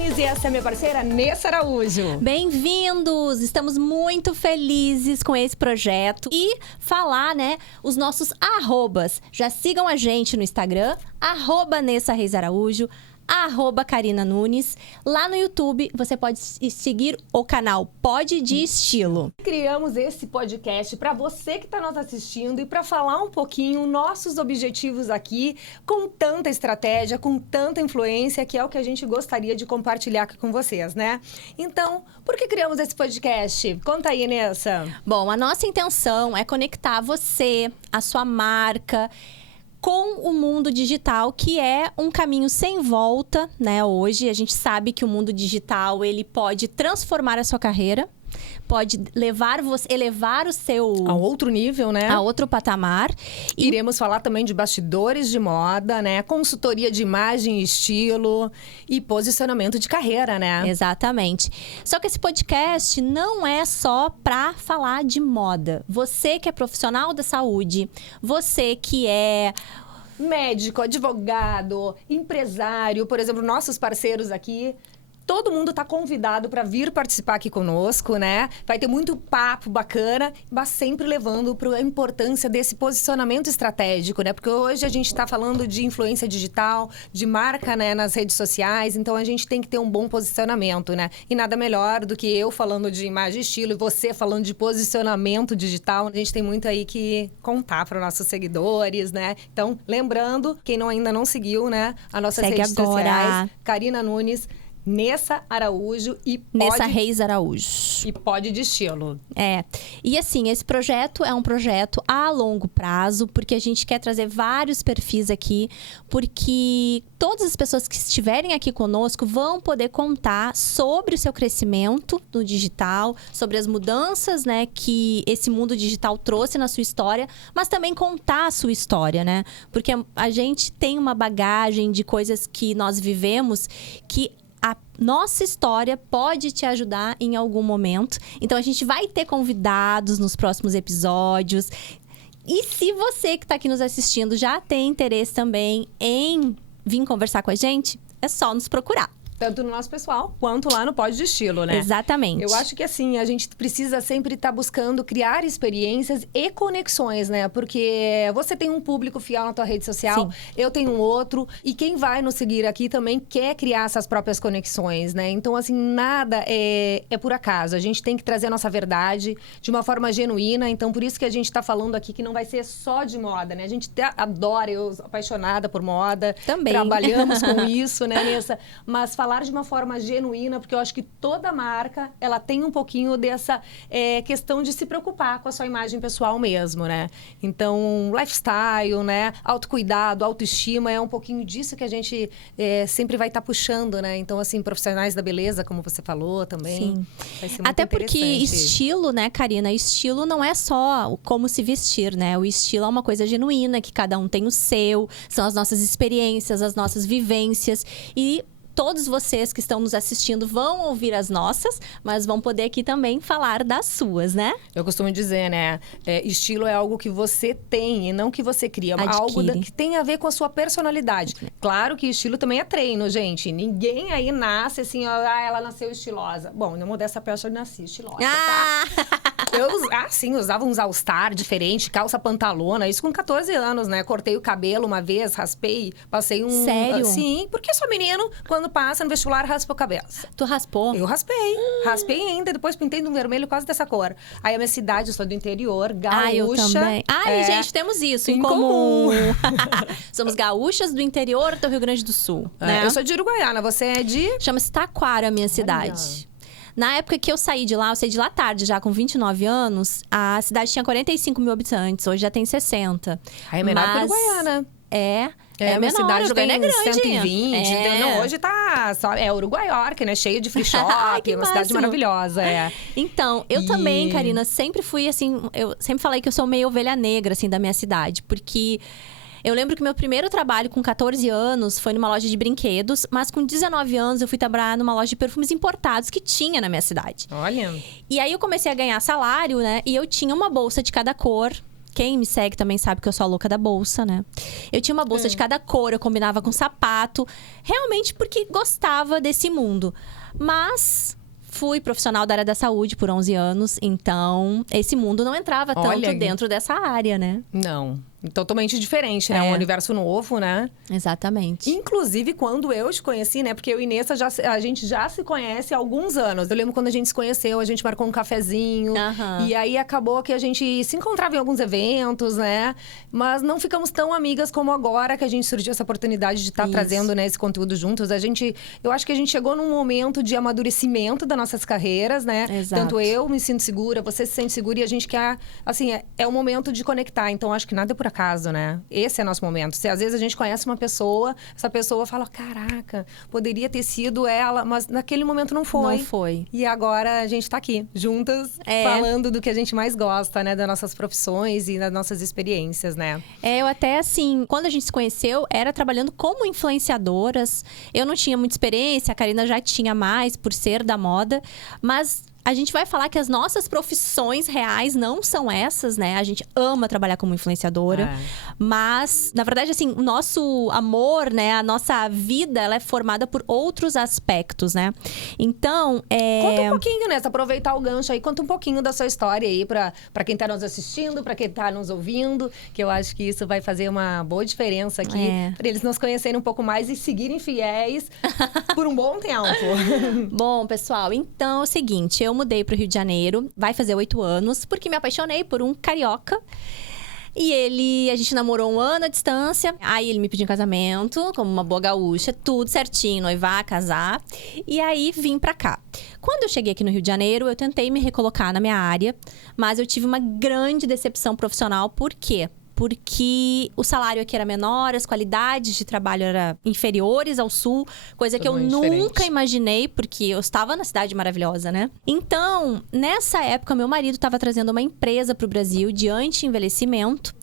Nunes e essa é minha parceira Nessa Araújo. Bem-vindos! Estamos muito felizes com esse projeto e falar, né, os nossos arrobas. Já sigam a gente no Instagram, @Nessa Reis Araújo, @Karina Nunes. Lá no YouTube, você pode seguir o canal Pod de Estilo. Criamos esse podcast para você que está nos assistindo e para falar um pouquinho nossos objetivos aqui, com tanta estratégia, com tanta influência, que é o que a gente gostaria de compartilhar aqui com vocês, né? Então, por que criamos esse podcast? Conta aí, Nessa. Bom, a nossa intenção é conectar você, a sua marca, com o mundo digital, que é um caminho sem volta, né? Hoje a gente sabe que o mundo digital ele pode transformar a sua carreira, pode elevar o seu A outro nível, né? a outro patamar. E Iremos falar também de bastidores de moda, né? Consultoria de imagem e estilo e posicionamento de carreira, né? exatamente. Só que esse podcast não é só para falar de moda. Você que é profissional da saúde, você que é Médico, advogado, empresário, por exemplo, nossos parceiros aqui. Todo mundo está convidado para vir participar aqui conosco, né? Vai ter muito papo bacana, mas sempre levando para a importância desse posicionamento estratégico, né? Porque hoje a gente está falando de influência digital, de marca, né, nas redes sociais, então a gente tem que ter um bom posicionamento, né? E nada melhor do que eu falando de imagem e estilo e você falando de posicionamento digital. A gente tem muito aí que contar para os nossos seguidores, né? Então, lembrando, quem ainda não seguiu, né, as nossas Segue redes agora. sociais, Karina Nunes, Nessa Araújo e Nessa Reis Araújo. e Pod de Estilo. É. E assim, esse projeto é um projeto a longo prazo, porque a gente quer trazer vários perfis aqui, porque todas as pessoas que estiverem aqui conosco vão poder contar sobre o seu crescimento no digital, sobre as mudanças, né, que esse mundo digital trouxe na sua história, mas também contar a sua história, né? Porque a gente tem uma bagagem de coisas que nós vivemos que a nossa história pode te ajudar em algum momento. Então, a gente vai ter convidados nos próximos episódios. E se você que está aqui nos assistindo já tem interesse também em vir conversar com a gente, é só nos procurar. Tanto no nosso pessoal, quanto lá no Pod de Estilo, né? Exatamente. Eu acho que assim, a gente precisa sempre estar buscando criar experiências e conexões, né? Porque você tem um público fiel na tua rede social, Sim. eu tenho um outro, e quem vai nos seguir aqui também quer criar essas próprias conexões, né? Então, assim, nada é por acaso. A gente tem que trazer a nossa verdade de uma forma genuína, então por isso que a gente tá falando aqui que não vai ser só de moda, né? A gente adora, eu sou apaixonada por moda. Também. Trabalhamos com isso, né, Nessa? Mas falar de uma forma genuína, porque eu acho que toda marca, ela tem um pouquinho dessa questão de se preocupar com a sua imagem pessoal mesmo, né? Então, lifestyle, né? Autocuidado, autoestima, é um pouquinho disso que a gente sempre vai estar puxando, né? Então, assim, profissionais da beleza, como você falou também. Sim. Vai ser muito Até porque interessante. estilo, né, Karina? Estilo não é só como se vestir, né? O estilo é uma coisa genuína, que cada um tem o seu. São as nossas experiências, as nossas vivências. E todos vocês que estão nos assistindo vão ouvir as nossas, mas vão poder aqui também falar das suas, né? Eu costumo dizer, né? Estilo é algo que você tem e não que você cria. Algo Adquire. que tem a ver com a sua personalidade. Claro que estilo também é treino, gente. Ninguém aí nasce assim, ó, ela nasceu estilosa. Bom, não modesta peça, eu nasci estilosa, tá? Eu, usava uns all-star diferentes, calça pantalona, isso com 14 anos, né? Cortei o cabelo uma vez, raspei, passei um... Sério? Sim, porque sou menino, quando passa no vestibular, raspa o cabelo. Tu raspou? Eu raspei. Raspei ainda, depois pintei de um vermelho quase dessa cor. Aí a minha cidade, eu sou do interior, gaúcha. Eu também. Gente, temos isso em comum. Somos gaúchas do interior do Rio Grande do Sul, né? Eu sou de Uruguaiana, você é de... Chama-se Taquara, a minha cidade. Na época que eu saí de lá tarde, já com 29 anos, a cidade tinha 45 mil habitantes, hoje já tem 60. Aí é menor que Uruguaiana. É minha menor, cidade Uruguaiana tem é grande. 120. Não, hoje tá só... É Uruguaiorque, né? Cheio de free shop, Que uma cidade máximo. maravilhosa, Então, eu também, Karina, sempre fui assim... Eu sempre falei que eu sou meio ovelha negra, assim, da minha cidade. Porque eu lembro que meu primeiro trabalho com 14 anos foi numa loja de brinquedos. Mas com 19 anos eu fui trabalhar numa loja de perfumes importados que tinha na minha cidade. Olha... E aí eu comecei a ganhar salário, né? E eu tinha uma bolsa de cada cor. Quem me segue também sabe que eu sou a louca da bolsa, né? Eu tinha uma bolsa de cada cor, eu combinava com sapato. Realmente porque gostava desse mundo. Mas fui profissional da área da saúde por 11 anos. Então, esse mundo não entrava tanto dentro dessa área, né? Não. Totalmente diferente, né? Um universo novo, né? Exatamente. Inclusive, quando eu te conheci, né? Porque eu e Nessa, a gente já se conhece há alguns anos. Eu lembro quando a gente se conheceu, a gente marcou um cafezinho. E aí, acabou que a gente se encontrava em alguns eventos, né? Mas não ficamos tão amigas como agora que a gente surgiu essa oportunidade de estar trazendo, né, esse conteúdo juntos. Eu acho que a gente chegou num momento de amadurecimento das nossas carreiras, né? Exato. Tanto eu me sinto segura, você se sente segura. E a gente quer, assim, é o momento de conectar. Então, acho que nada é por acaso, né? Esse é nosso momento. Se às vezes a gente conhece uma pessoa, essa pessoa fala, caraca, poderia ter sido ela, mas naquele momento não foi. Não foi. E agora a gente tá aqui, juntas, falando do que a gente mais gosta, né? Das nossas profissões e das nossas experiências, né? Eu até, assim, quando a gente se conheceu, era trabalhando como influenciadoras. Eu não tinha muita experiência, a Karina já tinha mais, por ser da moda. Mas a gente vai falar que as nossas profissões reais não são essas, né? A gente ama trabalhar como influenciadora. Mas, na verdade, assim, o nosso amor, né? A nossa vida, ela é formada por outros aspectos, né? Então, Conta um pouquinho, né? Aproveitar o gancho aí. Conta um pouquinho da sua história aí pra quem tá nos assistindo, pra quem tá nos ouvindo. Que eu acho que isso vai fazer uma boa diferença aqui. Pra eles nos conhecerem um pouco mais e seguirem fiéis por um bom tempo. Bom, pessoal, então é o seguinte. Eu mudei pro Rio de Janeiro, vai fazer 8 anos, porque me apaixonei por um carioca. E a gente namorou 1 ano à distância. Aí ele me pediu em casamento, como uma boa gaúcha, tudo certinho, noivar, casar. E aí vim pra cá. Quando eu cheguei aqui no Rio de Janeiro, eu tentei me recolocar na minha área, mas eu tive uma grande decepção profissional. Por quê? Porque o salário aqui era menor, as qualidades de trabalho eram inferiores ao sul, coisa que eu nunca imaginei, porque eu estava na cidade maravilhosa, né? Então, nessa época, meu marido estava trazendo uma empresa para o Brasil de anti-envelhecimento.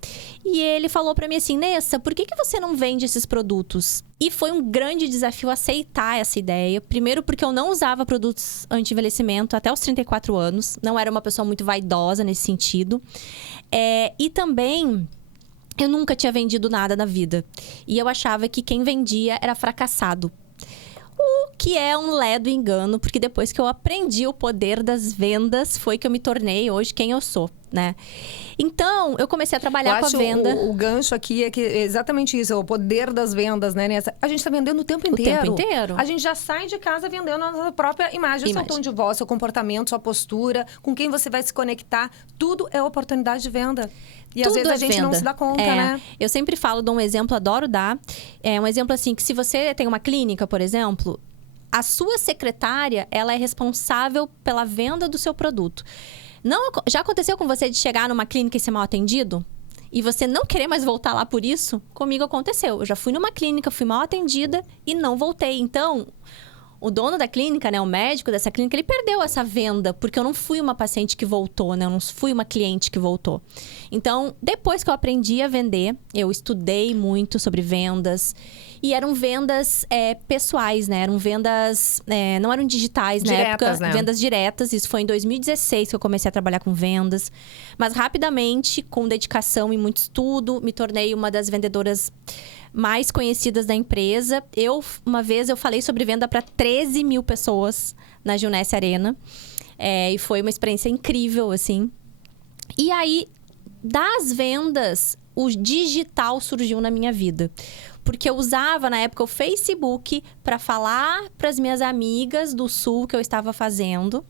E ele falou para mim assim, Nessa, por que você não vende esses produtos? E foi um grande desafio aceitar essa ideia. Primeiro porque eu não usava produtos anti-envelhecimento até os 34 anos. Não era uma pessoa muito vaidosa nesse sentido. E também eu nunca tinha vendido nada na vida. E eu achava que quem vendia era fracassado. O que é um ledo engano, porque depois que eu aprendi o poder das vendas, foi que eu me tornei hoje quem eu sou, né? Então, eu comecei a trabalhar com a venda. O gancho aqui é que é exatamente isso, é o poder das vendas, né? A gente tá vendendo o tempo inteiro. O tempo inteiro. A gente já sai de casa vendendo a nossa própria imagem. Seu tom de voz, seu comportamento, sua postura, com quem você vai se conectar. Tudo é oportunidade de venda. E às vezes a gente não se dá conta, né? Eu sempre falo de um exemplo, adoro dar. É um exemplo assim, que se você tem uma clínica, por exemplo, a sua secretária, ela é responsável pela venda do seu produto. Já aconteceu com você de chegar numa clínica e ser mal atendido? E você não querer mais voltar lá por isso? Comigo aconteceu. Eu já fui numa clínica, fui mal atendida e não voltei. Então, o dono da clínica, né, o médico dessa clínica, ele perdeu essa venda, porque eu não fui uma paciente que voltou, né? Eu não fui uma cliente que voltou. Então, depois que eu aprendi a vender, eu estudei muito sobre vendas. E eram vendas pessoais, né? Eram vendas... não eram digitais na época. Né? Vendas diretas. Isso foi em 2016 que eu comecei a trabalhar com vendas. Mas rapidamente, com dedicação e muito estudo, me tornei uma das vendedoras mais conhecidas da empresa. Uma vez, eu falei sobre venda para 13 mil pessoas na Junesse Arena. E foi uma experiência incrível, assim. E aí, das vendas, o digital surgiu na minha vida. Porque eu usava, na época, o Facebook para falar para as minhas amigas do Sul que eu estava fazendo.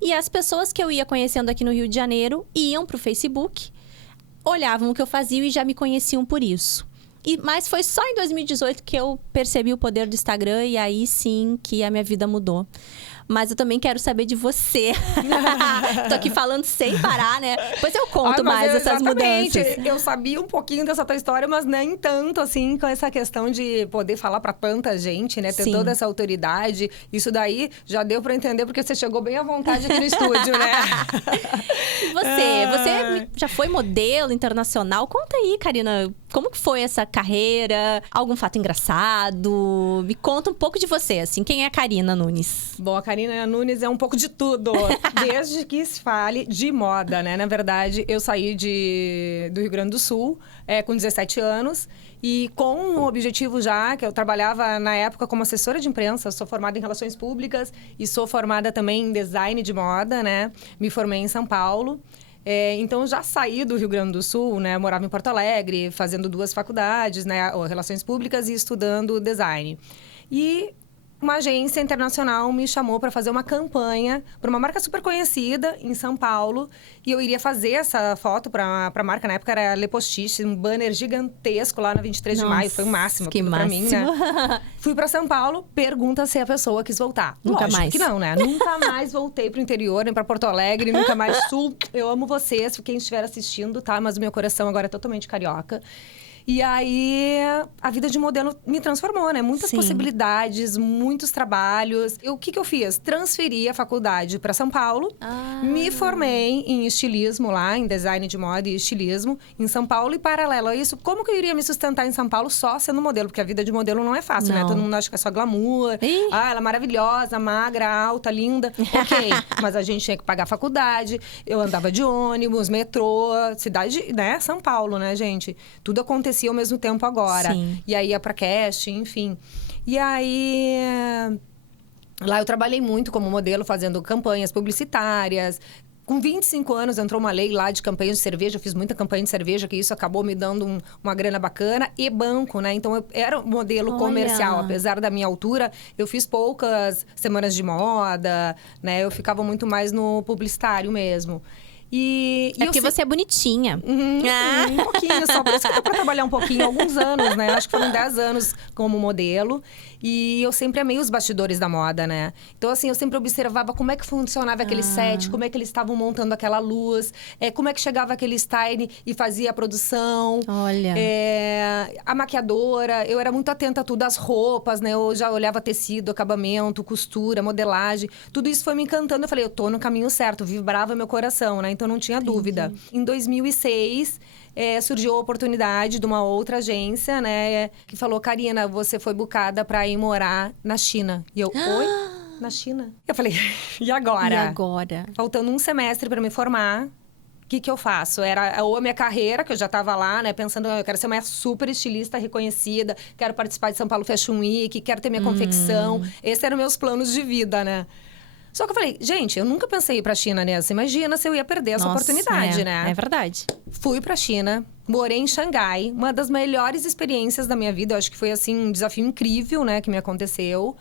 E as pessoas que eu ia conhecendo aqui no Rio de Janeiro iam para o Facebook, olhavam o que eu fazia e já me conheciam por isso. Mas foi só em 2018 que eu percebi o poder do Instagram e aí sim que a minha vida mudou. Mas eu também quero saber de você. Tô aqui falando sem parar, né? Depois eu conto mais essas mudanças. Eu sabia um pouquinho dessa tua história, mas nem tanto, assim, com essa questão de poder falar pra tanta gente, né? Ter toda essa autoridade. Isso daí já deu pra entender, porque você chegou bem à vontade aqui no estúdio, né? E você já foi modelo internacional? Conta aí, Karina. Como que foi essa carreira? Algum fato engraçado? Me conta um pouco de você, assim. Quem é a Karina Nunes? Bom, a Karina Nunes é um pouco de tudo, desde que se fale de moda, né? Na verdade, eu saí do Rio Grande do Sul com 17 anos e com um objetivo já, que eu trabalhava na época como assessora de imprensa, sou formada em Relações Públicas e sou formada também em Design de Moda, né? Me formei em São Paulo. Então, eu já saí do Rio Grande do Sul, né? Eu morava em Porto Alegre, fazendo 2 faculdades, né? Relações Públicas e estudando Design. E uma agência internacional me chamou para fazer uma campanha para uma marca super conhecida em São Paulo. E eu iria fazer essa foto para a marca. Na época era Le Postiche, um banner gigantesco lá na 23 de maio. Foi o máximo para mim, né? Fui para São Paulo, pergunta se a pessoa quis voltar. Nunca Lógico mais. que não, né? Nunca mais voltei pro interior, nem para Porto Alegre, nunca mais sul. Eu amo vocês, quem estiver assistindo, tá? Mas o meu coração agora é totalmente carioca. E aí, a vida de modelo me transformou, né? Muitas possibilidades, muitos trabalhos. O que eu fiz? Transferi a faculdade para São Paulo. Me formei em estilismo lá, em design de moda e estilismo, em São Paulo. E paralelo a isso, como que eu iria me sustentar em São Paulo só sendo modelo? Porque a vida de modelo não é fácil, né? Todo mundo acha que é só glamour. Ela é maravilhosa, magra, alta, linda. Ok, mas a gente tinha que pagar a faculdade. Eu andava de ônibus, metrô, cidade, né? São Paulo, né, gente? Tudo acontecia ao mesmo tempo agora. Sim. E aí ia pra casting, enfim. E aí... Lá eu trabalhei muito como modelo, fazendo campanhas publicitárias. Com 25 anos, entrou uma lei lá de campanha de cerveja. Eu fiz muita campanha de cerveja, que isso acabou me dando uma grana bacana. E banco, né? Então, eu era um modelo comercial. Apesar da minha altura, eu fiz poucas semanas de moda, né? Eu ficava muito mais no publicitário mesmo. Porque você é bonitinha. Um pouquinho só. Por isso que deu pra trabalhar um pouquinho, alguns anos, né? Acho que foram 10 anos como modelo. E eu sempre amei os bastidores da moda, né? Então, assim, eu sempre observava como é que funcionava aquele set, como é que eles estavam montando aquela luz, como é que chegava aquele style e fazia a produção. Olha. A maquiadora, eu era muito atenta a tudo, as roupas, né? Eu já olhava tecido, acabamento, costura, modelagem. Tudo isso foi me encantando. Eu falei, eu tô no caminho certo, vibrava meu coração, né? Então, não tinha dúvida. Em 2006... surgiu a oportunidade de uma outra agência, né? Que falou, Karina, você foi bucada pra ir morar na China. E eu, oi? Na China? Eu falei, e agora? E agora? Faltando um semestre pra me formar, o que eu faço? Era ou a minha carreira, que eu já tava lá, né? Pensando, eu quero ser uma super estilista reconhecida, quero participar de São Paulo Fashion Week, quero ter minha confecção. Esses eram meus planos de vida, né? Só que eu falei, gente, eu nunca pensei em ir pra China nessa. Imagina se eu ia perder essa oportunidade, né? É verdade. Fui pra China, morei em Xangai. Uma das melhores experiências da minha vida. Eu acho que foi, assim, um desafio incrível, né? Que me aconteceu.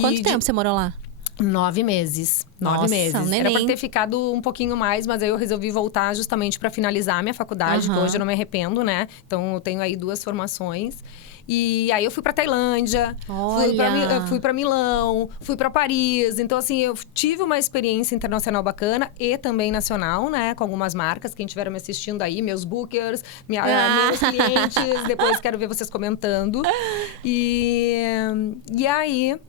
Quanto tempo você morou lá? 9 meses. 9 meses. Um neném. Era pra ter ficado um pouquinho mais, mas aí eu resolvi voltar justamente pra finalizar a minha faculdade, que hoje eu não me arrependo, né? Então, eu tenho aí 2 formações. E aí eu fui pra Tailândia, fui pra Milão, fui pra Paris. Então, assim, eu tive uma experiência internacional bacana e também nacional, né? Com algumas marcas. Quem estiver me assistindo aí, meus bookers, meus clientes. Depois quero ver vocês comentando. E aí...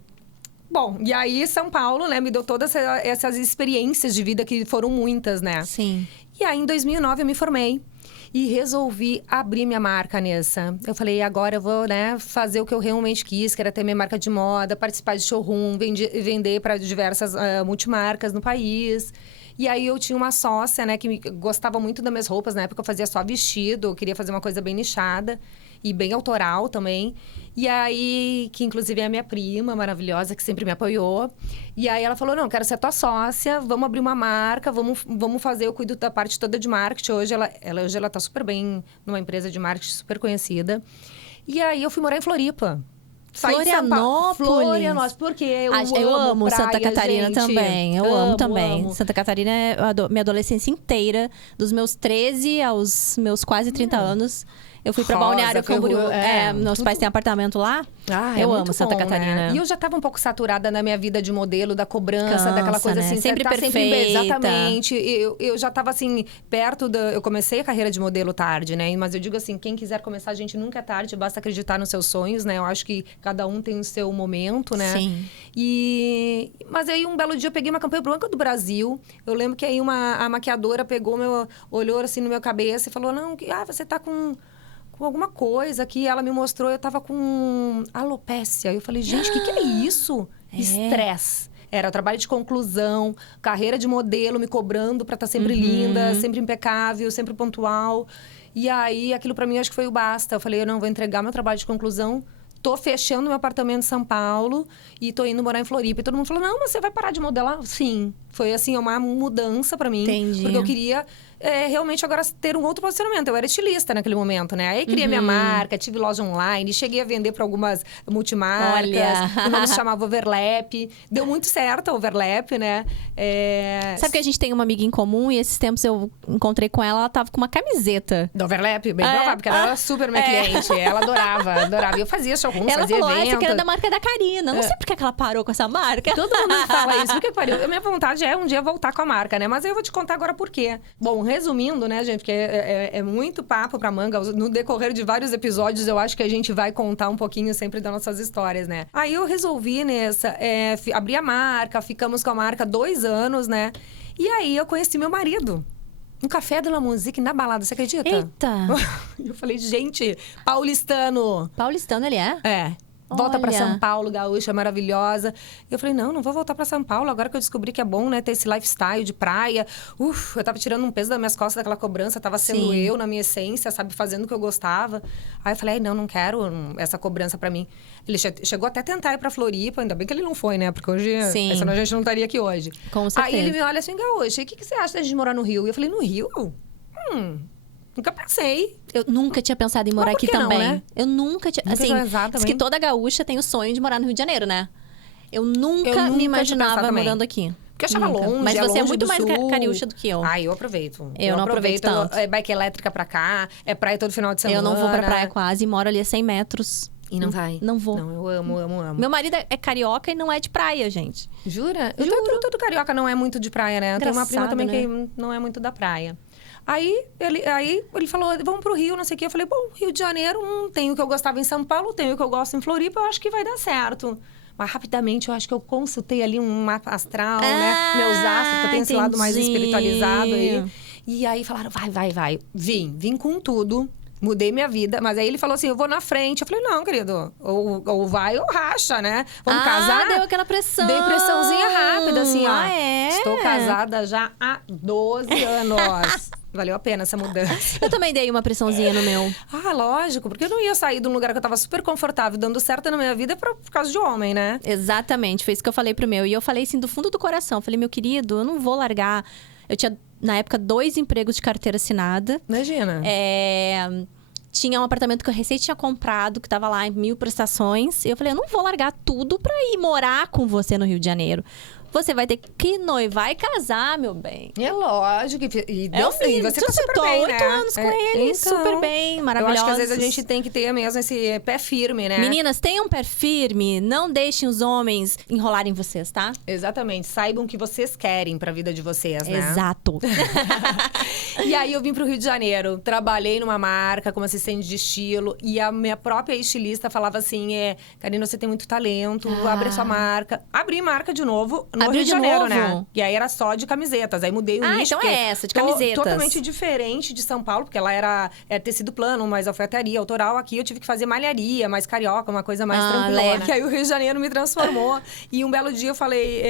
Bom, e aí São Paulo, né, me deu todas essas experiências de vida que foram muitas, né? Sim. E aí, em 2009, eu me formei. E resolvi abrir minha marca nessa. Eu falei, agora eu vou, né, fazer o que eu realmente quis, que era ter minha marca de moda, participar de showroom, vender para diversas multimarcas no país. E aí, eu tinha uma sócia, né, que gostava muito das minhas roupas. Na época, eu fazia só vestido, eu queria fazer uma coisa bem nichada. E bem autoral também. E aí, que inclusive é a minha prima maravilhosa, que sempre me apoiou. E aí ela falou, não, quero ser tua sócia, vamos abrir uma marca, vamos fazer, eu cuido da parte toda de marketing. Hoje ela tá super bem numa empresa de marketing super conhecida. E aí eu fui morar em Floripa. Florianópolis. Porque eu amo praia, Santa Catarina, gente. também. Eu amo também. Amo. Santa Catarina é minha adolescência inteira, dos meus 13 aos meus quase 30 anos. Eu fui pra Balneário Camboriú. Meus pais têm apartamento lá. Eu amo Santa Catarina. Né? E eu já tava um pouco saturada na minha vida de modelo, da cobrança, daquela coisa, né? assim... Sempre tá perfeita. Exatamente. Eu já tava, assim, perto eu comecei a carreira de modelo tarde, né? Mas eu digo assim, quem quiser começar, a gente nunca é tarde. Basta acreditar nos seus sonhos, né? Eu acho que cada um tem o seu momento, né? Sim. Mas aí, um belo dia, eu peguei uma campanha pro Banco do Brasil. Eu lembro que aí a maquiadora olhou assim no meu cabeça e falou... Não, você tá com com alguma coisa que ela me mostrou. Eu tava com alopécia. Eu falei, gente, o que é isso? Estresse. Era trabalho de conclusão, carreira de modelo, me cobrando pra estar sempre linda, sempre impecável, sempre pontual. E aí, aquilo pra mim, acho que foi o basta. Eu falei, eu não vou entregar meu trabalho de conclusão. Tô fechando meu apartamento em São Paulo e tô indo morar em Floripa. E todo mundo falou, não, mas você vai parar de modelar? Sim. Foi, assim, uma mudança pra mim. Entendi. Porque eu queria... realmente agora ter um outro posicionamento. Eu era estilista naquele momento, né? Aí criei minha marca, tive loja online, cheguei a vender para algumas multimarcas. Olha. O nome se chamava Overlap. Deu muito certo a Overlap, né? Sabe que a gente tem uma amiga em comum e esses tempos eu encontrei com ela, ela tava com uma camiseta. Do Overlap, bem provável, porque ela era super minha cliente. Ela adorava. E eu fazia showroom, Ela fazia falou, evento. essa aqui era da marca da Karina. Não sei por que ela parou com essa marca. Todo mundo me fala isso. Por que pariu? A minha vontade é um dia voltar com a marca, né? Mas aí eu vou te contar agora por quê. Bom, resumindo, né, gente? Porque é muito papo pra manga. No decorrer de vários episódios, eu acho que a gente vai contar um pouquinho sempre das nossas histórias, né? Aí eu resolvi abrir a marca, ficamos com a marca 2 anos, né? E aí eu conheci meu marido. Um café de la musique na balada, você acredita? Eita! Eu falei, gente, paulistano. Paulistano ele é? É. Volta pra Olha. São Paulo, gaúcha, maravilhosa. E eu falei, não vou voltar pra São Paulo. Agora que eu descobri que é bom, né? Ter esse lifestyle de praia. Eu tava tirando um peso das minhas costas daquela cobrança. Tava sendo Sim. eu, na minha essência, sabe? Fazendo o que eu gostava. Aí eu falei, não quero essa cobrança pra mim. Ele chegou até a tentar ir pra Floripa. Ainda bem que ele não foi, né? Porque hoje... Sim. Senão a gente não estaria aqui hoje. Com certeza. Aí ele me olha assim, gaúcha, e o que você acha de morar no Rio? E eu falei, no Rio? Nunca pensei. Eu nunca tinha pensado em morar Mas por aqui que não, também. né? Eu nunca tinha. Nunca Assim, tinha pensado diz que também. toda gaúcha tem o sonho de morar no Rio de Janeiro, né? Eu nunca nunca me tinha imaginava pensado também. morando aqui. Porque eu achava Nunca. longe, Mas você é longe muito do mais sul. cariúcha do que eu. Ah, eu aproveito. Eu não aproveito tanto. É bike elétrica pra cá, é praia todo final de semana. Eu não vou pra praia quase, moro ali a 100 metros. E não vai? Não vou. Não, eu amo. Meu marido é carioca e não é de praia, gente. Jura? Juro. Todo carioca não é muito de praia, né? Tem uma prima Engraçado, também né? que não é muito da praia. Aí ele falou, vamos pro Rio, não sei o quê. Eu falei, bom, Rio de Janeiro, tem o que eu gostava em São Paulo, tem o que eu gosto em Floripa, eu acho que vai dar certo. Mas rapidamente, eu acho que eu consultei ali um mapa astral, né? Meus astros, porque eu tenho esse lado mais entendi. espiritualizado aí. E aí falaram, vai. Vim com tudo. Mudei minha vida. Mas aí ele falou assim, eu vou na frente. Eu falei, não, querido. Ou vai ou racha, né? Vamos casar? Deu aquela pressão. Dei pressãozinha rápida, assim, ó. É? Estou casada já há 12 anos. Valeu a pena essa mudança. Eu também dei uma pressãozinha no meu. Ah, lógico. Porque eu não ia sair de um lugar que eu tava super confortável, dando certo na minha vida por causa de homem, né? Exatamente, foi isso que eu falei pro meu. E eu falei assim, do fundo do coração. Falei, meu querido, eu não vou largar. Eu tinha, na época, 2 empregos de carteira assinada. Imagina. Tinha um apartamento que eu recém tinha comprado, que tava lá em 1000 prestações. E eu falei, eu não vou largar tudo pra ir morar com você no Rio de Janeiro. Você vai ter que noivar e casar, meu bem. É lógico. E deu sim. filho, Você tá super tô há bem, 8 né? anos com ele, super bem, maravilhoso. Eu acho que às vezes a gente tem que ter mesmo esse pé firme, né? Meninas, tenham um pé firme, não deixem os homens enrolarem vocês, tá? Exatamente. Saibam o que vocês querem pra vida de vocês, né? Exato. E aí eu vim pro Rio de Janeiro, trabalhei numa marca como assistente de estilo e a minha própria estilista falava assim, Karina, você tem muito talento, abre a sua marca. Abri marca de novo no Abriu Rio de de Janeiro, novo? né? E aí era só de camisetas, aí mudei o nicho. então porque é essa, de camisetas. Totalmente diferente de São Paulo, porque ela era tecido plano, mais alfaiataria, autoral. Aqui eu tive que fazer malharia, mais carioca, uma coisa mais tranquila. leve. Que aí o Rio de Janeiro me transformou. E um belo dia eu falei,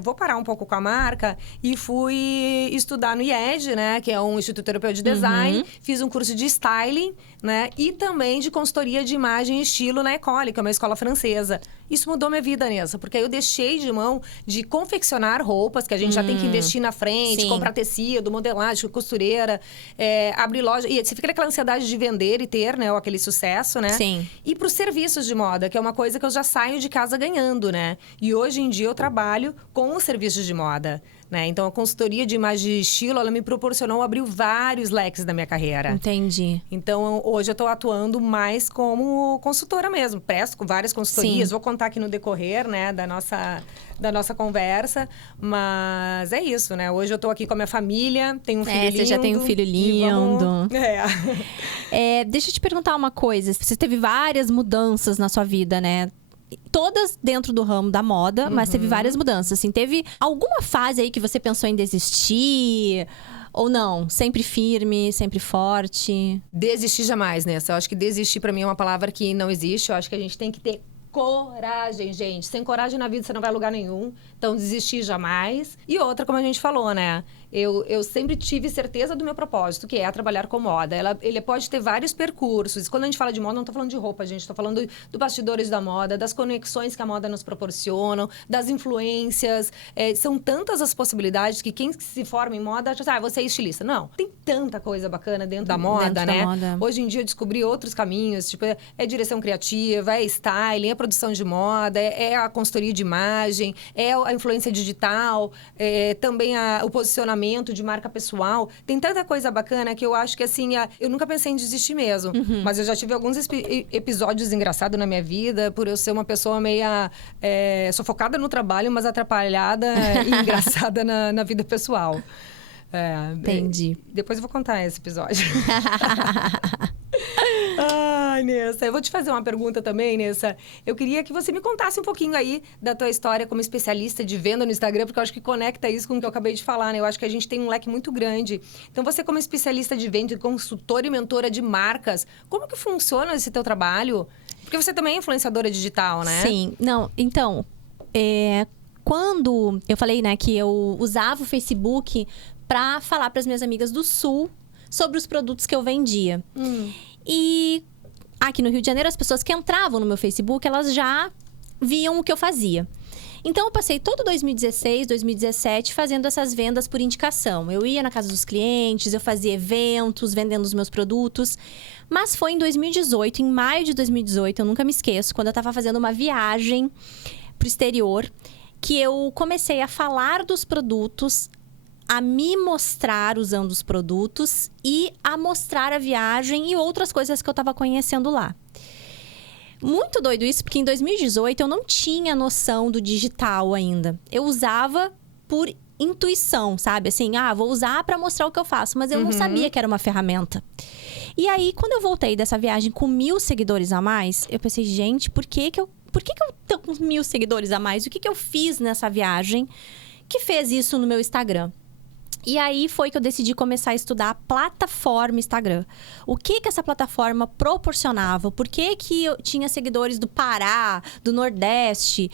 vou parar um pouco com a marca e fui estudar no IED, né? Que é um Instituto Europeu de Design. Fiz um curso de styling, né? E também de consultoria de imagem e estilo na École, que é uma escola francesa. Isso mudou minha vida, Nessa, porque aí eu deixei de mão de confeccionar roupas, que a gente já tem que investir na frente, Sim. comprar tecido, modelagem, costureira, abrir loja. E você fica naquela ansiedade de vender e ter, né? Ou aquele sucesso, né? Sim. E para os serviços de moda, que é uma coisa que eu já saio de casa ganhando, né? E hoje em dia eu trabalho com os serviços de moda. Né? Então, a consultoria de imagem e estilo, ela me proporcionou, abriu vários leques da minha carreira. Entendi. Então, hoje eu estou atuando mais como consultora mesmo. Presto com várias consultorias. Sim. Vou contar aqui no decorrer, né, da nossa conversa. Mas é isso, né? Hoje eu estou aqui com a minha família, tenho um filho lindo. Você já tem um filho lindo. Deixa eu te perguntar uma coisa. Você teve várias mudanças na sua vida, né? Todas dentro do ramo da moda, mas teve várias mudanças. Assim, teve alguma fase aí que você pensou em desistir? Ou não? Sempre firme, sempre forte? Desistir jamais, né? Eu acho que desistir pra mim é uma palavra que não existe. Eu acho que a gente tem que ter coragem, gente. Sem coragem na vida você não vai a lugar nenhum. Então, desistir jamais. E outra, como a gente falou, né? Eu sempre tive certeza do meu propósito, que é trabalhar com moda. Ele pode ter vários percursos. Quando a gente fala de moda, não tô falando de roupa, gente. Tô falando do bastidores da moda, das conexões que a moda nos proporciona, das influências. São tantas as possibilidades que quem se forma em moda acha, você é estilista. Não. Tem tanta coisa bacana dentro da moda, Dentro né? da moda. Hoje em dia eu descobri outros caminhos. Tipo, é direção criativa, é styling, é produção de moda, é a consultoria de imagem, é a influência digital, também o posicionamento de marca pessoal. Tem tanta coisa bacana que eu acho que, assim, eu nunca pensei em desistir mesmo. Mas eu já tive alguns episódios engraçados na minha vida, por eu ser uma pessoa meia sufocada no trabalho, mas atrapalhada e engraçada na vida pessoal. Entendi. Depois eu vou contar esse episódio. Ai, Nessa, eu vou te fazer uma pergunta também, Nessa. Eu queria que você me contasse um pouquinho aí da tua história como especialista de venda no Instagram, porque eu acho que conecta isso com o que eu acabei de falar, né? Eu acho que a gente tem um leque muito grande. Então, você como especialista de venda, consultora e mentora de marcas, como que funciona esse teu trabalho? Porque você também é influenciadora digital, né? Sim. Não, então, quando eu falei, né, que eu usava o Facebook para falar para as minhas amigas do Sul sobre os produtos que eu vendia. E aqui no Rio de Janeiro, as pessoas que entravam no meu Facebook, elas já viam o que eu fazia. Então, eu passei todo 2016, 2017 fazendo essas vendas por indicação. Eu ia na casa dos clientes, eu fazia eventos, vendendo os meus produtos. Mas foi em 2018, em maio de 2018, eu nunca me esqueço, quando eu estava fazendo uma viagem pro exterior, que eu comecei a falar dos produtos, a me mostrar usando os produtos e a mostrar a viagem e outras coisas que eu estava conhecendo lá. Muito doido isso, porque em 2018 eu não tinha noção do digital ainda. Eu usava por intuição, sabe? Assim, vou usar para mostrar o que eu faço, mas eu não sabia que era uma ferramenta. E aí, quando eu voltei dessa viagem com 1.000 seguidores a mais, eu pensei, gente, por que eu tô com 1.000 seguidores a mais? O que eu fiz nessa viagem que fez isso no meu Instagram? E aí foi que eu decidi começar a estudar a plataforma Instagram. O que essa plataforma proporcionava? Por que eu tinha seguidores do Pará, do Nordeste?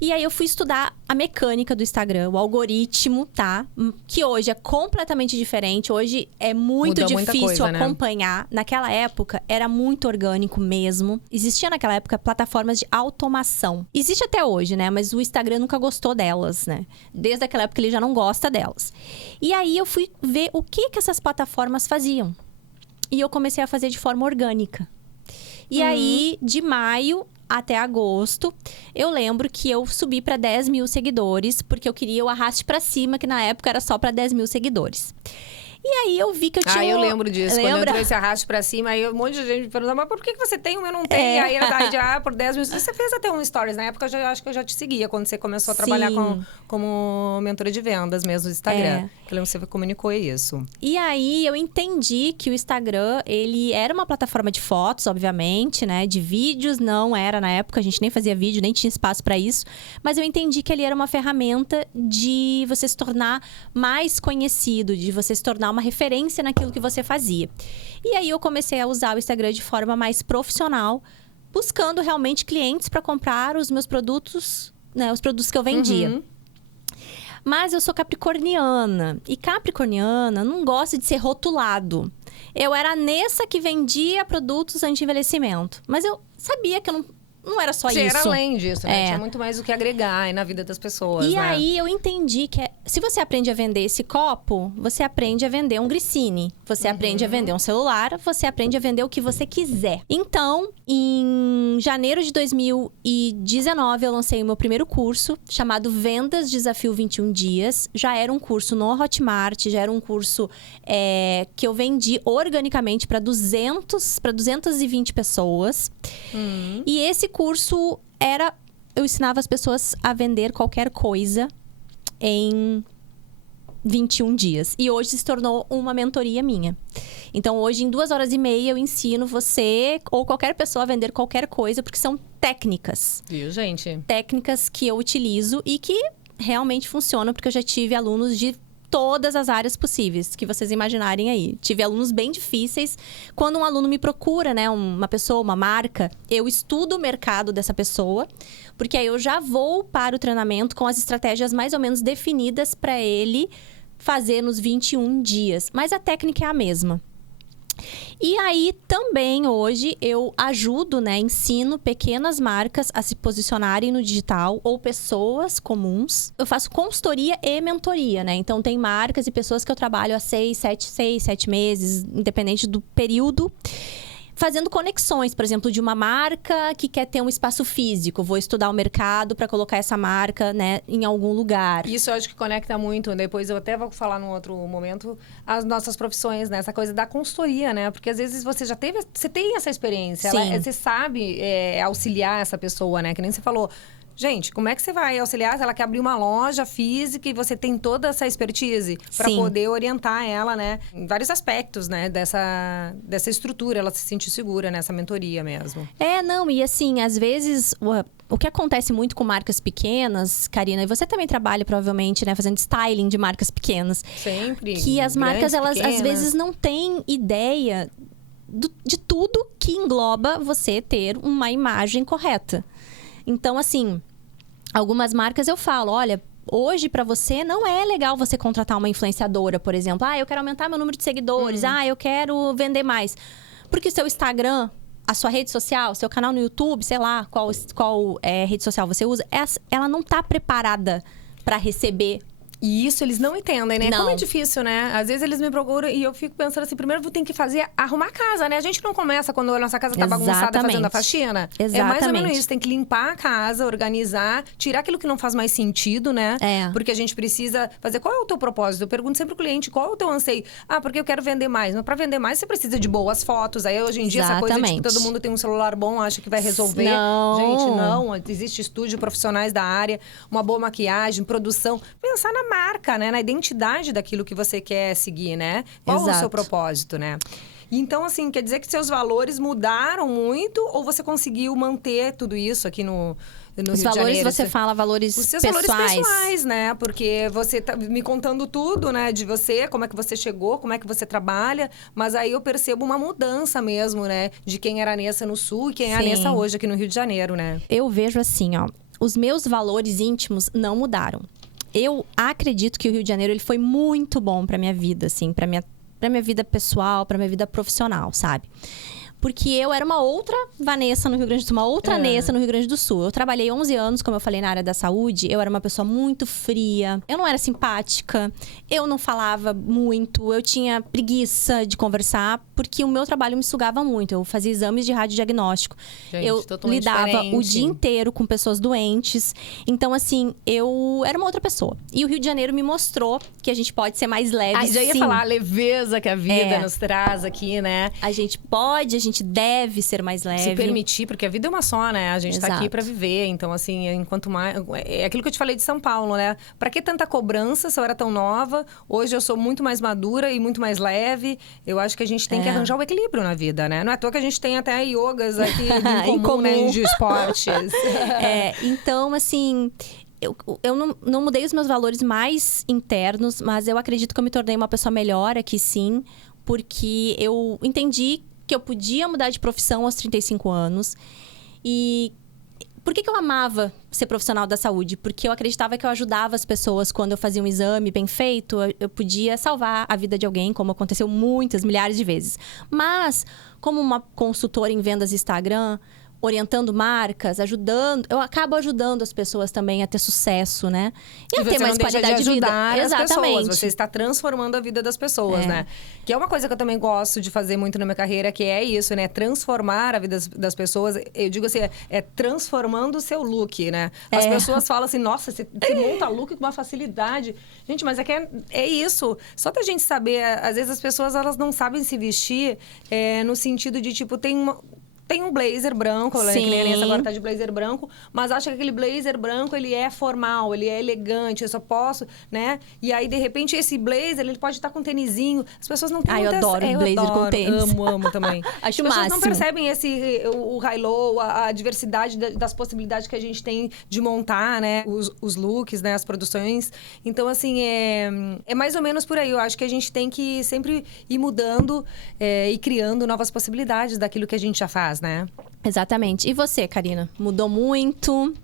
E aí eu fui estudar a mecânica do Instagram, o algoritmo, tá? Que hoje é completamente diferente. Hoje é muito difícil acompanhar. Né? Naquela época, era muito orgânico mesmo. Existia naquela época plataformas de automação. Existe até hoje, né? Mas o Instagram nunca gostou delas, né? Desde aquela época ele já não gosta delas. E aí eu fui ver o que essas plataformas faziam. E eu comecei a fazer de forma orgânica. E aí, de maio até agosto, eu lembro que eu subi para 10.000 seguidores, porque eu queria o arraste para cima, que na época era só para 10.000 seguidores. E aí eu vi que eu tinha... eu lembro disso. Lembra? Quando eu entrei esse arraste pra cima, aí um monte de gente me perguntava, mas por que você tem, eu não tenho? E aí era por 10 mil. Você fez até um stories. Na época, acho que eu já te seguia, quando você começou a trabalhar como mentora de vendas mesmo no Instagram. Eu lembro que você comunicou isso. E aí eu entendi que o Instagram, ele era uma plataforma de fotos, obviamente, né? De vídeos, não era na época. A gente nem fazia vídeo, nem tinha espaço pra isso. Mas eu entendi que ele era uma ferramenta de você se tornar mais conhecido, de você se tornar uma referência naquilo que você fazia. E aí eu comecei a usar o Instagram de forma mais profissional, buscando realmente clientes para comprar os meus produtos, né, os produtos que eu vendia. Mas eu sou capricorniana. E capricorniana não gosta de ser rotulado. Eu era a Nessa que vendia produtos anti-envelhecimento. Mas eu sabia que eu não era só isso. Era além disso, né? Tinha muito mais o que agregar na vida das pessoas, E né? aí eu entendi que se você aprende a vender esse copo, você aprende a vender um Grissini. Você aprende a vender um celular, você aprende a vender o que você quiser. Então, em janeiro de 2019, eu lancei o meu primeiro curso, chamado Vendas Desafio 21 Dias. Já era um curso no Hotmart, já era um curso que eu vendi organicamente para 220 pessoas. E esse curso eu ensinava as pessoas a vender qualquer coisa em 21 dias. E hoje se tornou uma mentoria minha. Então, hoje, em 2h30, eu ensino você ou qualquer pessoa a vender qualquer coisa, porque são técnicas. Viu, gente? Técnicas que eu utilizo e que realmente funcionam, porque eu já tive alunos de todas as áreas possíveis que vocês imaginarem aí. Tive alunos bem difíceis. Quando um aluno me procura, né, uma pessoa, uma marca, eu estudo o mercado dessa pessoa, porque aí eu já vou para o treinamento com as estratégias mais ou menos definidas para ele fazer nos 21 dias. Mas a técnica é a mesma. E aí, também, hoje, eu ajudo, né? Ensino pequenas marcas a se posicionarem no digital ou pessoas comuns. Eu faço consultoria e mentoria, né? Então, tem marcas e pessoas que eu trabalho há 6, 7 meses, independente do período. Fazendo conexões, por exemplo, de uma marca que quer ter um espaço físico. Vou estudar o mercado para colocar essa marca, né, em algum lugar. Isso eu acho que conecta muito. Depois eu até vou falar num outro momento as nossas profissões, né? Essa coisa da consultoria, né? Porque às vezes você já teve... Você tem essa experiência. Você sabe auxiliar essa pessoa, né? Que nem você falou... Gente, como é que você vai auxiliar se ela quer abrir uma loja física e você tem toda essa expertise para poder orientar ela, né? Em vários aspectos, né? Dessa estrutura, ela se sentir segura nessa mentoria mesmo. Não, e assim, às vezes... O que acontece muito com marcas pequenas, Karina, e você também trabalha provavelmente, né, fazendo styling de marcas pequenas. Sempre. Que as marcas, elas pequenas. Às vezes não têm ideia de tudo que engloba você ter uma imagem correta. Então, assim, algumas marcas eu falo, olha, hoje para você não é legal você contratar uma influenciadora, por exemplo. Eu quero aumentar meu número de seguidores. Eu quero vender mais. Porque o seu Instagram, a sua rede social, seu canal no YouTube, sei lá, qual rede social você usa, ela não tá preparada para receber. E isso eles não entendem, né? Não. Como é difícil, né? Às vezes eles me procuram e eu fico pensando assim, primeiro tem que arrumar a casa, né? A gente não começa quando a nossa casa tá bagunçada fazendo a faxina. Exatamente. É mais ou menos isso, tem que limpar a casa, organizar, tirar aquilo que não faz mais sentido, né? Porque a gente precisa fazer, qual é o teu propósito? Eu pergunto sempre pro cliente, qual é o teu anseio? Porque eu quero vender mais. Mas pra vender mais, você precisa de boas fotos. Aí hoje em dia, essa coisa de que todo mundo tem um celular bom, acha que vai resolver. Não. Gente, não. Existe estúdio, profissionais da área, uma boa maquiagem, produção. Pensar na marca, né? Na identidade daquilo que você quer seguir, né? Qual é o seu propósito, né? Então, assim, quer dizer que seus valores mudaram muito ou você conseguiu manter tudo isso aqui no Rio de Janeiro? Os valores, você fala valores pessoais. Os seus valores pessoais, né? Porque você tá me contando tudo, né? De você, como é que você chegou, como é que você trabalha. Mas aí eu percebo uma mudança mesmo, né? De quem era a Nessa no Sul e quem é a Nessa hoje aqui no Rio de Janeiro, né? Eu vejo assim, os meus valores íntimos não mudaram. Eu acredito que o Rio de Janeiro ele foi muito bom pra minha vida, assim, pra minha vida pessoal, pra minha vida profissional, sabe? Porque eu era uma outra Vanessa no Rio Grande do Sul, uma outra Nessa no Rio Grande do Sul. Eu trabalhei 11 anos, como eu falei, na área da saúde. Eu era uma pessoa muito fria. Eu não era simpática. Eu não falava muito. Eu tinha preguiça de conversar, porque o meu trabalho me sugava muito. Eu fazia exames de radiodiagnóstico. Gente, eu lidava o dia inteiro com pessoas doentes. Então, assim, eu era uma outra pessoa. E o Rio de Janeiro me mostrou que a gente pode ser mais leve, já ia falar a leveza que a vida nos traz aqui, né? A gente pode, a gente deve ser mais leve. Se permitir, porque a vida é uma só, né? A gente Exato. tá aqui pra viver. Então, assim, enquanto mais... É aquilo que eu te falei de São Paulo, né? Pra que tanta cobrança se eu era tão nova? Hoje eu sou muito mais madura e muito mais leve. Eu acho que a gente tem que arranjar o equilíbrio na vida, né? Não é à toa que a gente tem até yogas aqui em comum, né? De esportes. Então, assim... Eu não mudei os meus valores mais internos, mas eu acredito que eu me tornei uma pessoa melhor aqui, sim. Porque eu entendi que eu podia mudar de profissão aos 35 anos. E por que eu amava ser profissional da saúde? Porque eu acreditava que eu ajudava as pessoas quando eu fazia um exame bem feito. Eu podia salvar a vida de alguém, como aconteceu muitas, milhares de vezes. Mas, como uma consultora em vendas Instagram, orientando marcas, eu acabo ajudando as pessoas também a ter sucesso, né? E a ter mais qualidade de vida. Exatamente. Você está transformando a vida das pessoas, né? Que é uma coisa que eu também gosto de fazer muito na minha carreira, que é isso, né? Transformar a vida das pessoas. Eu digo assim, é transformando o seu look, né? As pessoas falam assim, nossa, você monta look com uma facilidade. Gente, mas é isso. Só da gente saber, às vezes as pessoas elas não sabem se vestir no sentido de, tipo, tem tem um blazer branco, né? Que nem a Nessa agora tá de blazer branco, mas acha que aquele blazer branco, ele é formal, ele é elegante, eu só posso, né? E aí, de repente, esse blazer, ele pode estar com um tênisinho. As pessoas não têm eu adoro blazer com tênis. Amo também. Acho As pessoas máximo. não percebem o high-low, a diversidade das possibilidades que a gente tem de montar, né? Os looks, né? As produções. Então, assim, é mais ou menos por aí. Eu acho que a gente tem que sempre ir mudando e criando novas possibilidades daquilo que a gente já faz, né? Exatamente. E você, Karina? Mudou muito?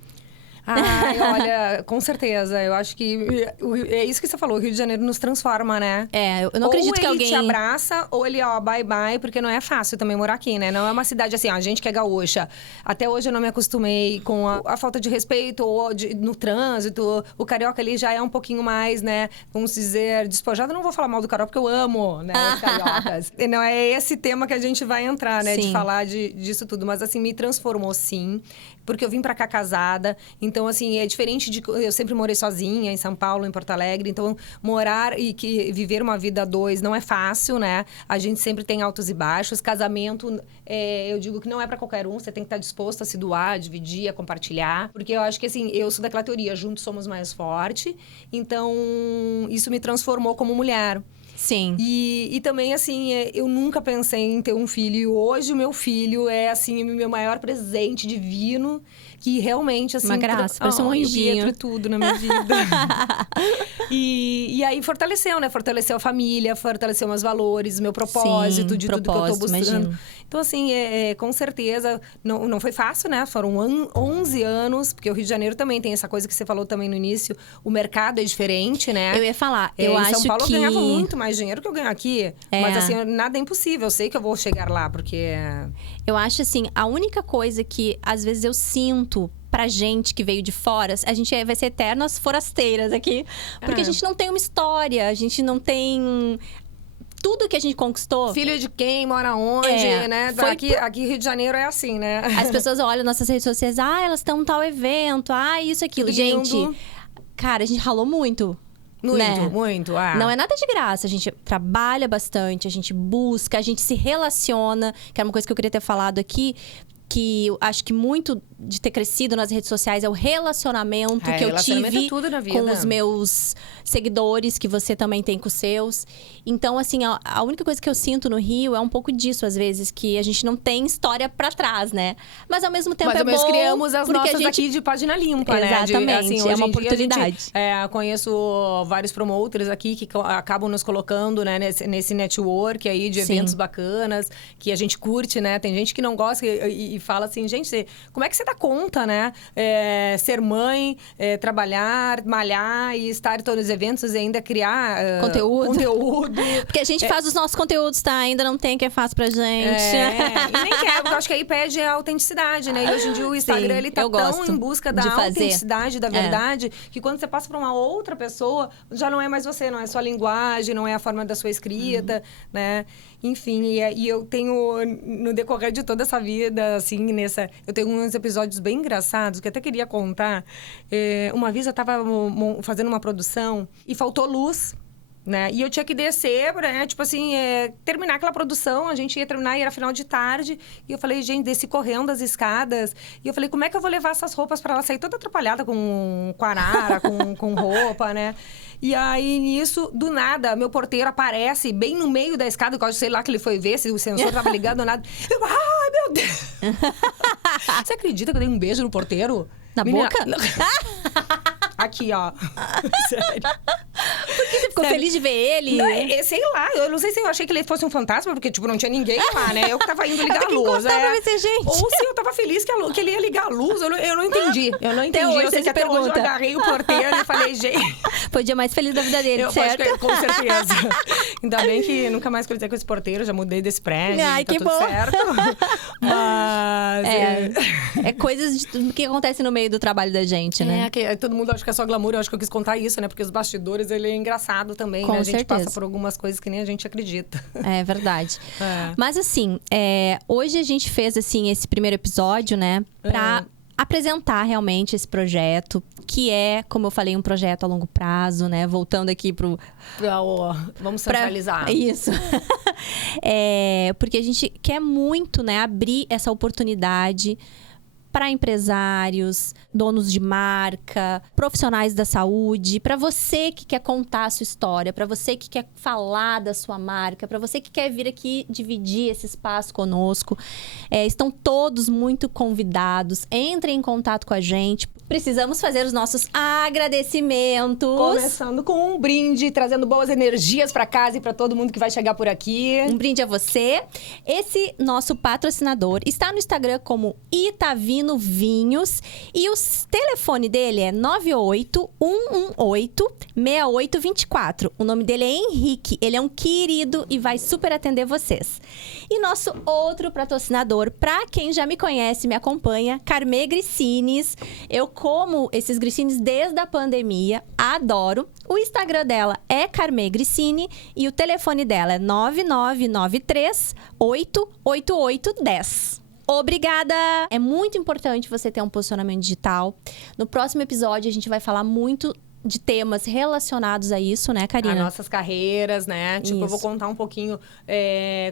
Ai, olha, com certeza. Eu acho que é isso que você falou, o Rio de Janeiro nos transforma, né? Eu não acredito que alguém... Ou ele te abraça, ou ele, bye-bye, porque não é fácil também morar aqui, né? Não é uma cidade assim, a gente que é gaúcha. Até hoje eu não me acostumei com a falta de respeito ou no trânsito. O carioca ali já é um pouquinho mais, né? Vamos dizer, despojado. Eu não vou falar mal do carioca, porque eu amo, né? Os cariocas. E não é esse tema que a gente vai entrar, né? Sim. De falar disso tudo. Mas, assim, me transformou, sim. Porque eu vim pra cá casada. Então, assim, é diferente de... Eu sempre morei sozinha em São Paulo, em Porto Alegre. Então, morar e viver uma vida a dois não é fácil, né? A gente sempre tem altos e baixos. Casamento, eu digo que não é pra qualquer um. Você tem que estar disposto a se doar, a dividir, a compartilhar. Porque eu acho que, assim, eu sou daquela teoria. Juntos somos mais fortes. Então, isso me transformou como mulher. Sim. E também, assim, eu nunca pensei em ter um filho. E hoje o meu filho é, assim, o meu maior presente divino. Que realmente, assim... Uma graça, parece um anjinho. E tudo na minha vida. E aí fortaleceu, né? Fortaleceu a família, fortaleceu meus valores, meu propósito, Sim, de tudo que eu tô buscando. Imagino. Então, assim, com certeza, não foi fácil, né? Foram 11 anos, porque o Rio de Janeiro também tem essa coisa que você falou também no início. O mercado é diferente, né? Eu ia falar, eu acho que... Em São Paulo eu ganhava muito mais dinheiro que eu ganho aqui. Mas, assim, nada é impossível. Eu sei que eu vou chegar lá, porque... Eu acho, assim, a única coisa que, às vezes, eu sinto pra gente que veio de fora, a gente vai ser eternas forasteiras aqui. Porque a gente não tem uma história, a gente não tem... Tudo que a gente conquistou... Filho de quem, mora onde, né? Aqui Rio de Janeiro é assim, né? As pessoas olham nossas redes sociais, elas estão em tal evento, isso, aquilo. Gente, cara, a gente ralou muito. Muito. Não é nada de graça. A gente trabalha bastante, a gente busca, a gente se relaciona. Que era uma coisa que eu queria ter falado aqui. Que eu acho que muito de ter crescido nas redes sociais é o relacionamento que eu tive tudo na vida. com os meus seguidores, que você também tem com os seus. Então, assim, a única coisa que eu sinto no Rio é um pouco disso, às vezes, que a gente não tem história pra trás, né? Mas, ao mesmo tempo, bom. Mas criamos as nossas a gente... aqui de página limpa, né? Exatamente, é uma oportunidade. Conheço vários promoters aqui que acabam nos colocando, né, nesse network aí de eventos bacanas, que a gente curte, né? Tem gente que não gosta e fala assim, gente, como é que você dá conta, né? Ser mãe, trabalhar, malhar e estar em todos os eventos e ainda criar conteúdo. Porque a gente faz os nossos conteúdos, tá? Ainda não tem que é fácil pra gente. E nem quer, porque eu acho que aí pede a autenticidade, né? E hoje em dia o Instagram, ele tá tão em busca da autenticidade, da verdade, que quando você passa pra uma outra pessoa, já não é mais você, não é sua linguagem, não é a forma da sua escrita, né? Enfim, e eu tenho, no decorrer de toda essa vida, assim, eu tenho uns episódios bem engraçados, que eu até queria contar. Uma vez eu estava fazendo uma produção e faltou luz, né? E eu tinha que descer pra, né, tipo assim, terminar aquela produção. A gente ia terminar e era final de tarde. E eu falei, gente, desci correndo as escadas. E eu falei, como é que eu vou levar essas roupas pra ela sair toda atrapalhada com arara, com roupa, né? E aí, nisso, do nada, meu porteiro aparece bem no meio da escada. Eu sei lá que ele foi ver se o sensor tava ligado ou nada. Ai, meu Deus! Você acredita que eu dei um beijo no porteiro? Na boca? Aqui, ó. Sério. Por que você ficou feliz de ver ele? Não, sei lá, eu não sei se eu achei que ele fosse um fantasma, porque, tipo, não tinha ninguém lá, né? Eu que tava indo ligar a luz. Ou se eu tava feliz que ele ia ligar a luz, eu não entendi. Eu não entendi. Hoje eu sei que até hoje eu agarrei o porteiro e falei, gente... Foi o dia mais feliz da vida dele, certo? Acho que, com certeza. Ainda bem que nunca mais cruzei com esse porteiro, já mudei desse prédio, Ai, tá que tudo bom. certo. Mas... É coisas que acontecem no meio do trabalho da gente, né? Que todo mundo acha que é só glamour, eu acho que eu quis contar isso, né? Porque os bastidores, ele é engraçado também, Com né? A gente certeza. passa por algumas coisas que nem a gente acredita. É verdade. Mas assim, hoje a gente fez assim esse primeiro episódio, né? Pra apresentar realmente esse projeto, que é, como eu falei, um projeto a longo prazo, né? Voltando aqui vamos centralizar. Isso. Porque a gente quer muito, né, abrir essa oportunidade para empresários, donos de marca, profissionais da saúde, para você que quer contar a sua história, para você que quer falar da sua marca, para você que quer vir aqui dividir esse espaço conosco. Estão todos muito convidados. Entrem em contato com a gente. Precisamos fazer os nossos agradecimentos. Começando com um brinde, trazendo boas energias para casa e para todo mundo que vai chegar por aqui. Um brinde a você. Esse nosso patrocinador está no Instagram como Itavino Vinhos e o telefone dele é 981186824. O nome dele é Henrique, ele é um querido e vai super atender vocês. E nosso outro patrocinador, para quem já me conhece, me acompanha, Carmê Grissines. Eu como esses grissines desde a pandemia, adoro. O Instagram dela é Carmê Grissini e o telefone dela é 9993 88810. Obrigada! É muito importante você ter um posicionamento digital. No próximo episódio, a gente vai falar muito de temas relacionados a isso, né, Karina? As nossas carreiras, né? Tipo, eu vou contar um pouquinho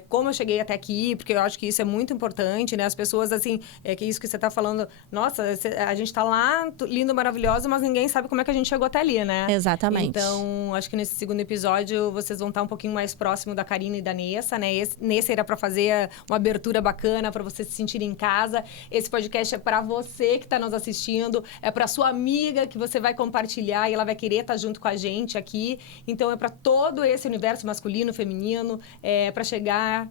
como eu cheguei até aqui, porque eu acho que isso é muito importante, né? As pessoas, assim, que isso que você tá falando, nossa, a gente tá lá, lindo, maravilhoso, mas ninguém sabe como é que a gente chegou até ali, né? Exatamente. Então, acho que nesse segundo episódio, vocês vão estar um pouquinho mais próximo da Karina e da Nessa, né? Nesse era pra fazer uma abertura bacana, pra você se sentir em casa. Esse podcast é pra você que tá nos assistindo, é pra sua amiga que você vai compartilhar e ela vai querer estar junto com a gente aqui. Então, é para todo esse universo masculino, feminino, para chegar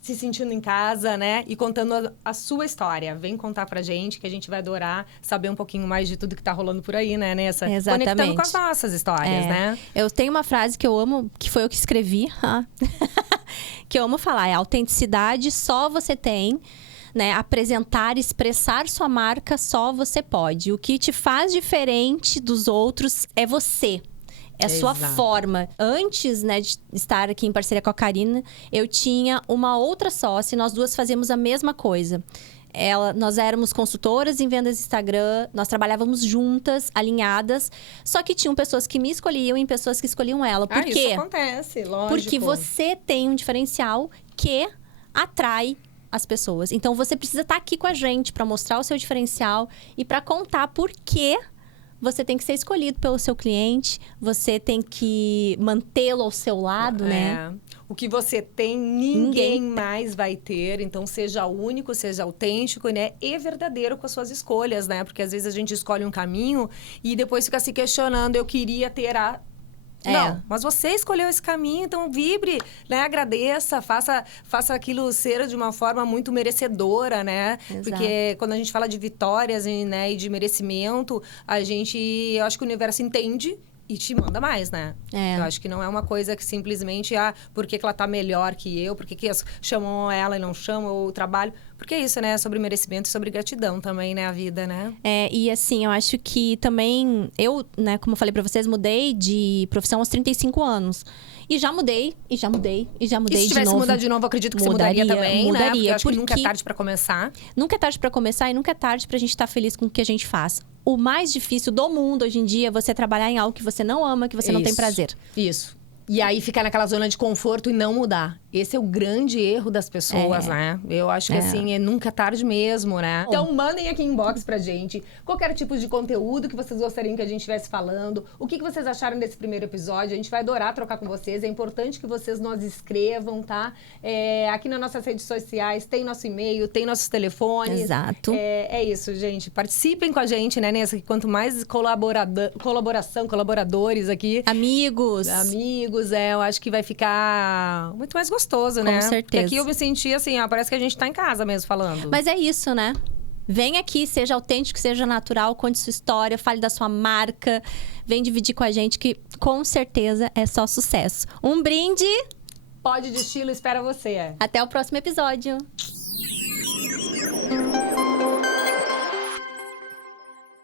se sentindo em casa, né? E contando a sua história. Vem contar pra gente, que a gente vai adorar saber um pouquinho mais de tudo que tá rolando por aí, né, Nessa? Exatamente. Conectando com as nossas histórias, né? Eu tenho uma frase que eu amo, que foi eu que escrevi, que eu amo falar, é autenticidade só você tem. Né, apresentar, expressar sua marca, só você pode. O que te faz diferente dos outros é você. É a sua forma. Antes, né, de estar aqui em parceria com a Karina, eu tinha uma outra sócia e nós duas fazíamos a mesma coisa. Nós éramos consultoras em vendas Instagram, nós trabalhávamos juntas, alinhadas, só que tinham pessoas que me escolhiam e pessoas que escolhiam ela. Por quê? Isso acontece, lógico. Porque você tem um diferencial que atrai as pessoas. Então, você precisa estar aqui com a gente para mostrar o seu diferencial e para contar por que você tem que ser escolhido pelo seu cliente, você tem que mantê-lo ao seu lado, né? O que você tem, ninguém mais vai ter. Então, seja único, seja autêntico, né? E verdadeiro com as suas escolhas, né? Porque, às vezes, a gente escolhe um caminho e depois fica se questionando, eu queria ter a... Não, mas você escolheu esse caminho, então vibre, né? Agradeça, faça aquilo ser de uma forma muito merecedora, né? Exato. Porque quando a gente fala de vitórias, né, e de merecimento, eu acho que o universo entende e te manda mais, né? Eu acho que não é uma coisa que simplesmente, por que ela tá melhor que eu? Por que chamam ela e não chamam o trabalho? Porque é isso, né? Sobre merecimento e sobre gratidão também, né? A vida, né? E assim, eu acho que também... Eu, né, como eu falei pra vocês, mudei de profissão aos 35 anos. E já mudei de novo. E se tivesse mudado de novo, acredito que você mudaria também, né? Porque eu acho que nunca é tarde pra começar. Nunca é tarde pra começar e nunca é tarde pra gente estar feliz com o que a gente faz. O mais difícil do mundo hoje em dia é você trabalhar em algo que você não ama, que você não tem prazer. Isso. E aí ficar naquela zona de conforto e não mudar. Esse é o grande erro das pessoas, né? Eu acho que assim, é nunca tarde mesmo, né? Então mandem aqui inbox pra gente qualquer tipo de conteúdo que vocês gostariam que a gente estivesse falando. O que vocês acharam desse primeiro episódio? A gente vai adorar trocar com vocês. É importante que vocês nos escrevam, tá? Aqui nas nossas redes sociais tem nosso e-mail, tem nossos telefones. Exato. É isso, gente. Participem com a gente, né? Nessa, quanto mais colaboradores aqui. Amigos, eu acho que vai ficar muito mais gostoso, né? Com certeza. Porque aqui eu me senti assim, parece que a gente tá em casa mesmo falando. Mas é isso, né? Vem aqui, seja autêntico, seja natural, conte sua história, fale da sua marca. Vem dividir com a gente que com certeza é só sucesso. Um brinde! Pod de Estilo espera você. Até o próximo episódio.